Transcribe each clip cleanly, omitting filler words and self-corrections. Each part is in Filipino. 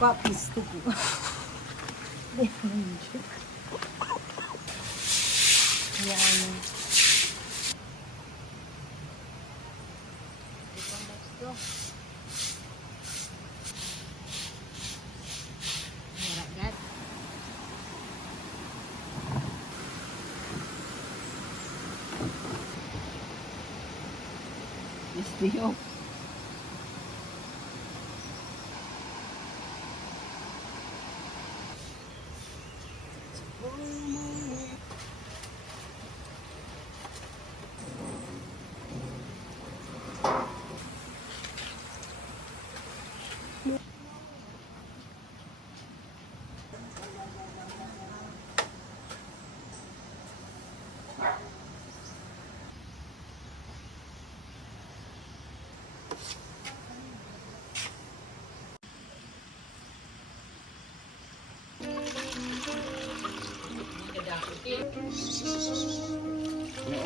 Kwa pisto po. Yan. Maragat. Pisto yun.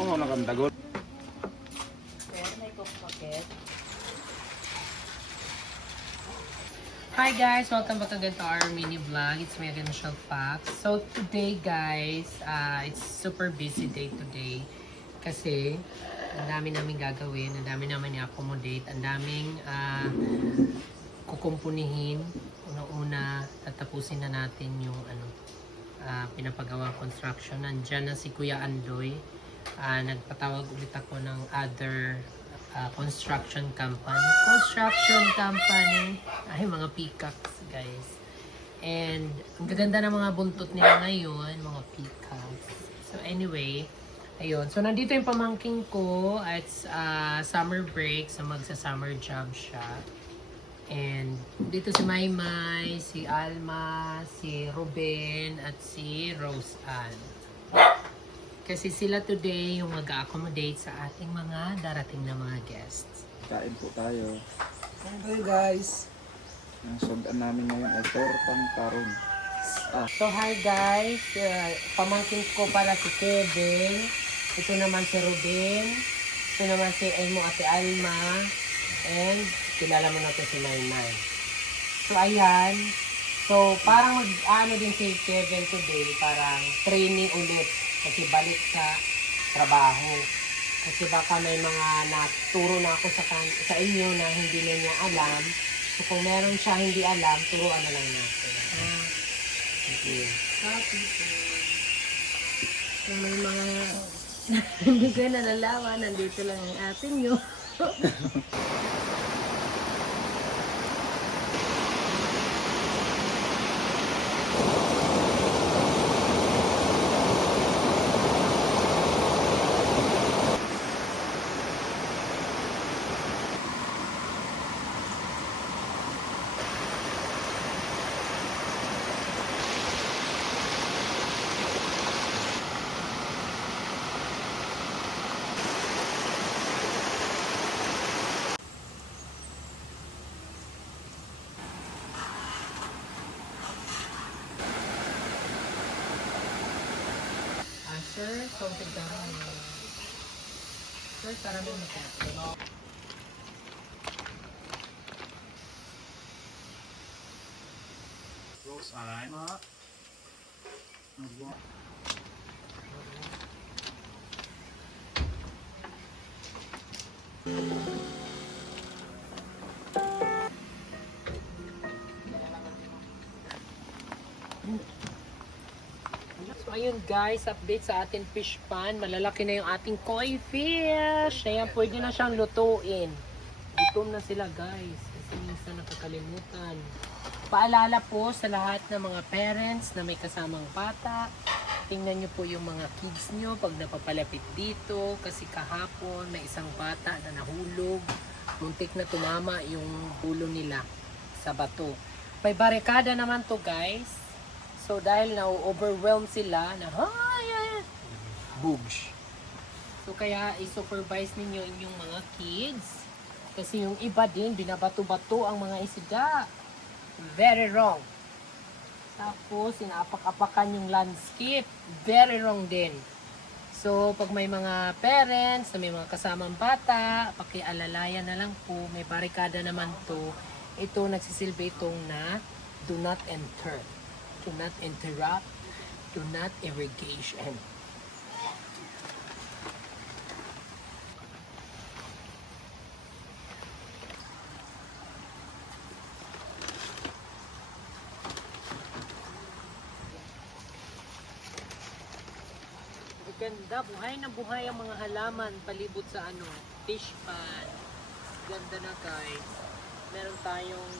Oo, nakandagot. Hi guys! Welcome back again to our mini vlog. It's me again, Michelle Fox. So today guys, it's super busy day today. Kasi ang dami namin gagawin, ang dami namin i-accommodate, ang daming kukumpunihin. Una-una, tatapusin na natin yung pinapagawa construction. Nandyan na si Kuya Andoy. Nagpatawag ulit ako ng other construction company. Ay, mga peacocks, guys. And, ang gaganda ng mga buntot nila ngayon, mga peacocks. So, anyway, ayun. So, nandito yung pamangking ko. It's summer break. So, magsa-summer job siya. And, dito si Maymay, si Alma, si Ruben, at si Rose Ann. Kasi sila today yung mag-accommodate sa ating mga darating na mga guests. Kain po tayo. Okay guys. Ang sudan namin ngayon ay tortang taron. So hi guys, pamangkin ko para si Kevin. Ito naman si Ruben. Ito naman si Elmo at si Alma. And kilala mo na ito si Maymay. So ayan. So parang mag-ano din si Kevin today, parang training ulit. Kasi balik sa trabaho. Kasi baka may mga naturo na ako sa inyo na hindi na niya alam. So kung meron siya hindi alam, turuan na lang natin. Okay. Kung may mga hindi ko nalalaman, nandito lang ang atin nyo. Sir, salted down. Sir, para mo matapos. Rose Ann. So ayun guys, update sa ating fish pan. Malalaki na yung ating koi fish. Ayan, pwede na siyang lutuin. Gutom na sila guys. Kasi minsan nakakalimutan. Paalala po sa lahat ng mga parents na may kasamang bata. Tingnan nyo po yung mga kids nyo pag napapalapit dito. Kasi kahapon may isang bata na nahulog. Muntik na tumama yung ulo nila sa bato. May barikada naman to guys. So dahil na-overwhelm sila na bugs. So kaya i-supervise ninyo inyong mga kids. Kasi yung iba din binabato-bato ang mga isda. Very wrong. Tapos inaapak-apakan yung landscape. Very wrong din. So pag may mga parents na may mga kasamang bata, pakialalayan na lang po. May barikada naman to. Ito nagsisilbi itong na Do not enter. Do not interrupt. Do not irrigation. Ganda, buhay na buhay ang mga halaman palibot sa fish pan. Ganda na guys. Meron tayong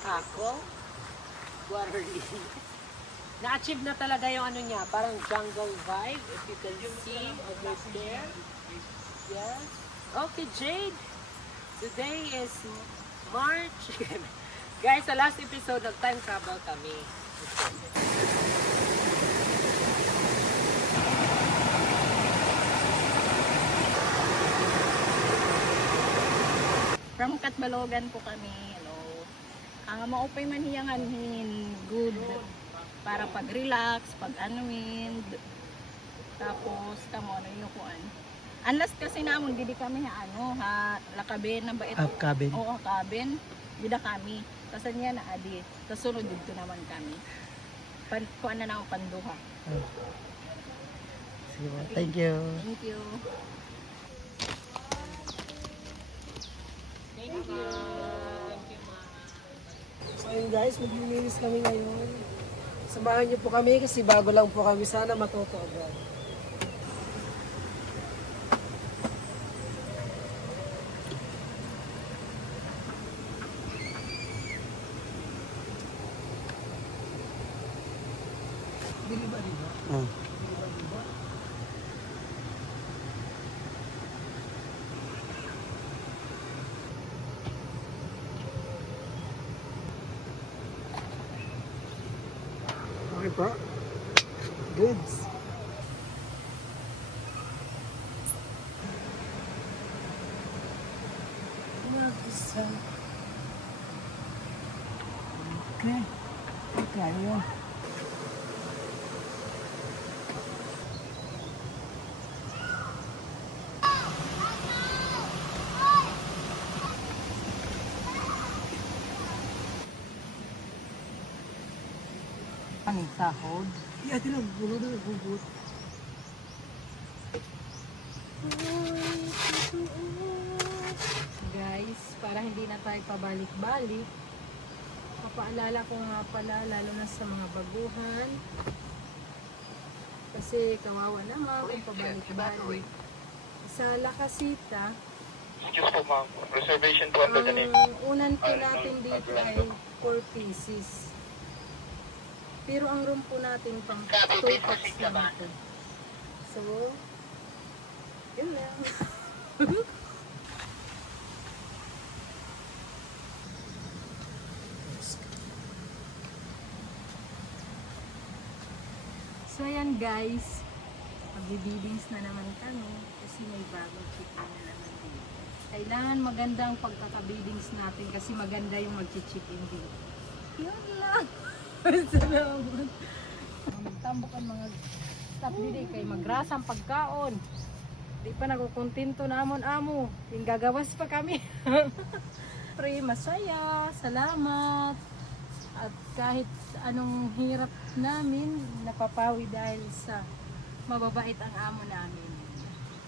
ako, water lily. Na-achieve na talaga yung niya, parang jungle vibe, if you can see over there. Yes. Okay, Jade. Today is March. Guys, sa last episode, nag-time travel kami. From Katbalogan po kami, hello. Ang maupay man hiyangan good para pag-relax, pag-anuin. Tapos kamo yung kuan. Unless kasi namon gidi kami lakabin na ba ito? Cabin. Oo, cabin. Gida kami. Tasan niya na adi. Tas sunod dito naman kami. Kuan na ako panduha. Sige, thank you. Thank you. Thank you. So ayun guys, maglilinis kami ngayon. Samahan niyo po kami kasi bago lang po kami. Sana matuto agad. Bili ba rin ba? Okay pa. Goods. Mag-isa. Okay. Kaya. Ang sahod. Iya, tilang bulo na gugut. Guys, para hindi na tayo pabalik-balik, papaalala ko nga pala, lalo na sa mga baguhan, kasi kawawa naman kung pabalik-balik. Sa La Casita, Excuse po ma'am, reservation po under the name. ang unan po natin dito ay 4 pieces. Pero ang room po natin pang 2 packs lang po. So, yun lang. So ayan guys, magbibidings na naman kami kasi may bagong chicken na naman dito. Kailangan maganda ang pagkakabidings natin kasi maganda yung mag-chicken dito. Yun lang. Salamat. Tambukan mga staff dito kay magrasang pagkaon. Di pa nakukontento namon amo. Yung gagawas pa kami. Pre, masaya. Salamat. At kahit anong hirap namin, napapawi dahil sa mababait ang amo namin.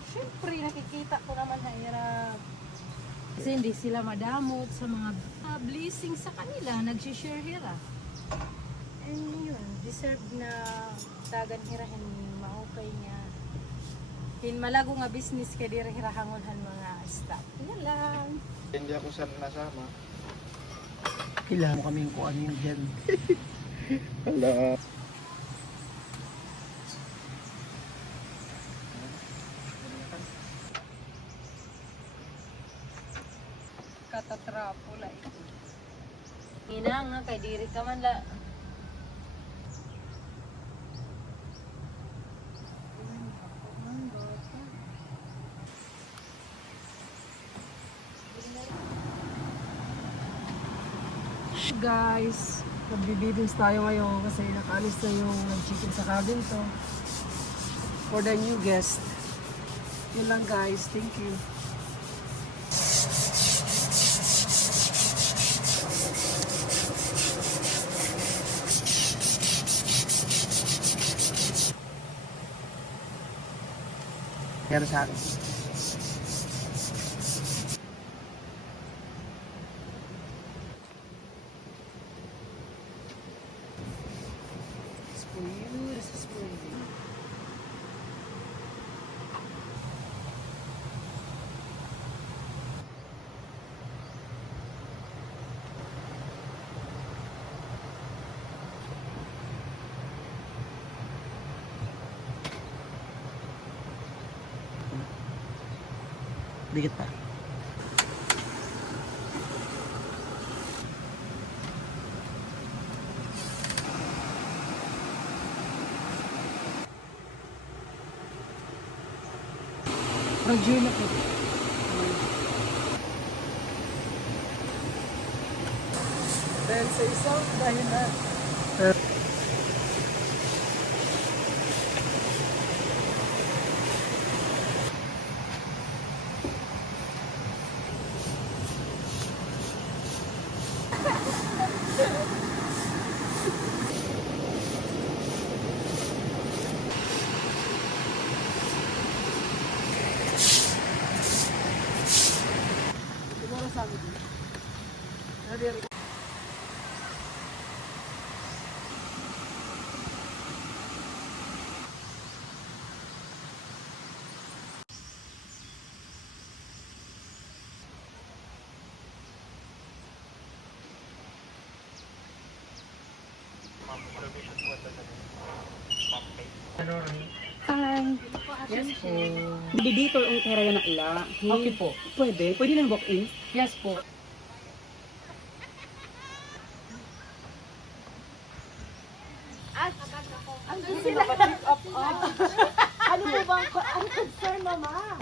Siyempre, nakikita ko naman na hirap. Kasi hindi sila madamot sa mga blessings sa kanila. Nagsishare hira. And yun, deserve na tagan hirahin maupay niya. Malago nga business kay diri hirahangonhan mga staff. Yan lang. Hindi ako saan nasama. Kailangan mo kaming kung ano yung dyan. Hala. Katatrapo la ito. Ina nga kay diri ka man la. Guys, magbibidings tayo ngayon kasi nakaalis na yung chicken sa cabin to for the new guest. Yun lang guys, thank you. Pero sa akin. Dikit pa. Rajuna po. Dahil sa isang dahil na. Siguro sabi ko. Yes po. Dito ang karayan na ila. Okay po. Pwede nang walk-in. Yes po. Ano po bang, ano concern mo, ma'am?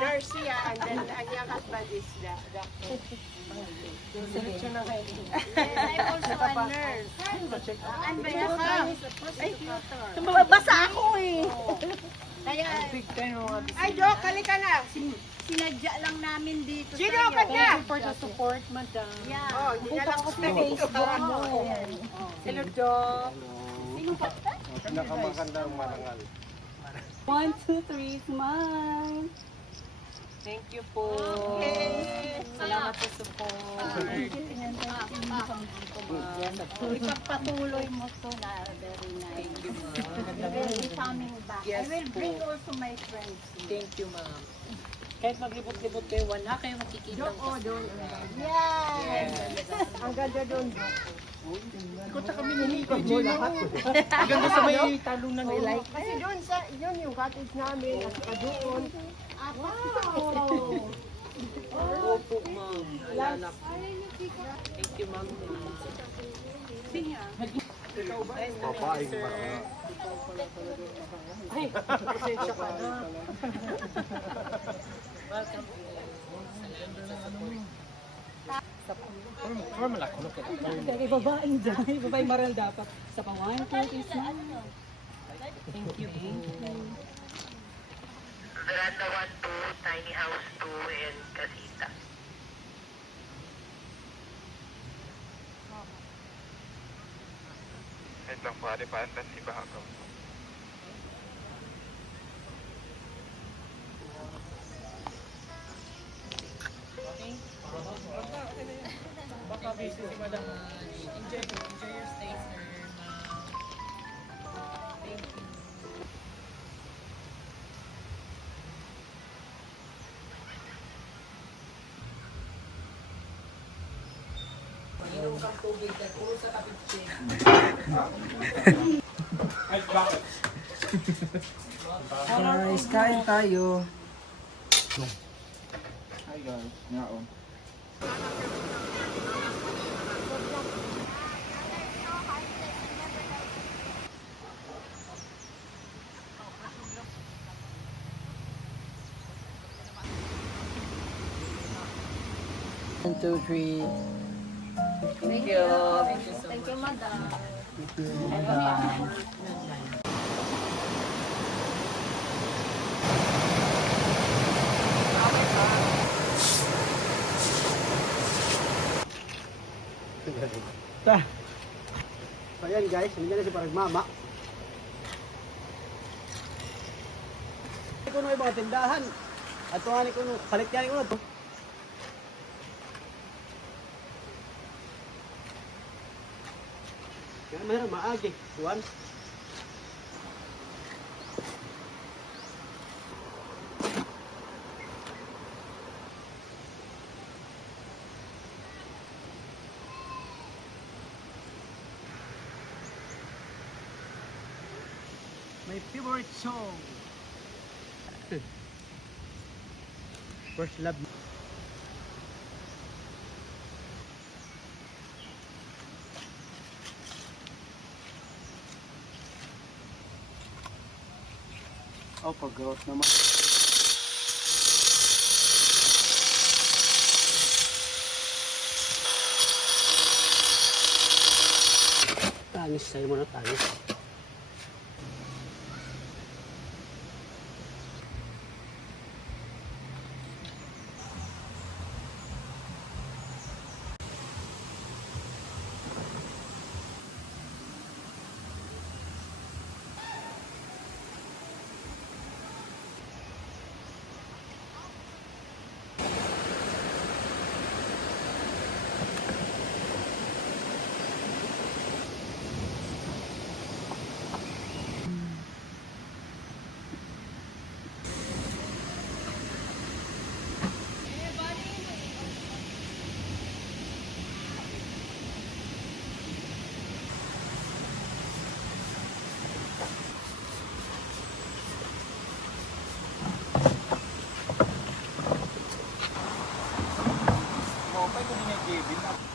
Nurse siya, and then ang young husband is the doctor. Diretso na kayo. I'm also a nurse. Ano ba yan ka? Ay, Basa ako eh. Kaya, Big time mga ay, Doc, halika na. Sinadya lang namin dito Sino sa'yo. ka niya? Thank you for the support, madam. Yeah. Oh, hindi na lang Sa Facebook mo. Hello, Doc. Pinakamagandang marangal. 1, 2, 3, smile. Thank you po. Salamat sa support. Ipagpatuloy mo to na very nice. Very coming back. Yes I will po. bring also my friends. Thank you, ma'am. Kahit maglibot-libot kayo, wala kayo makikita. Yes! Ang ganda doon. Ikot kami nilipat mo lahat. Ganda sa may talunan nila. Kasi doon sa, yun yung cottage namin, at saka doon. Wow! Opo, ma'am. Alala ko. Thank you, ma'am. Papaing ba? Ay, pasensya ka na. Welcome. Kaya babaeng dyan. Babaeng maral dapat. Sa pa 1, 2, 3, smile. Thank you. Veranda 1 2, Tiny House 2, and Casita. Wait lang, pare, paandan si Bakaw. Baka busy si madam. Enjoy your stay, sir, ma'am. Thank you. Inom kang tubig, puro sa kapit check. Guys, kain tayo. Hi guys, ngaon. One, two, three. Thank you. Thank you so Thank you, madam. So yan guys, nandiyan na si Paragmama. ko ng ibang tindahan. At tuhanin ko nung palit yan ko na to. Kaya meron maagi. Tuwan. My favorite song. First love. Oh, pag-growth naman. Tanis sa'yo muna, tanis. Mopay ko din yung Kevin.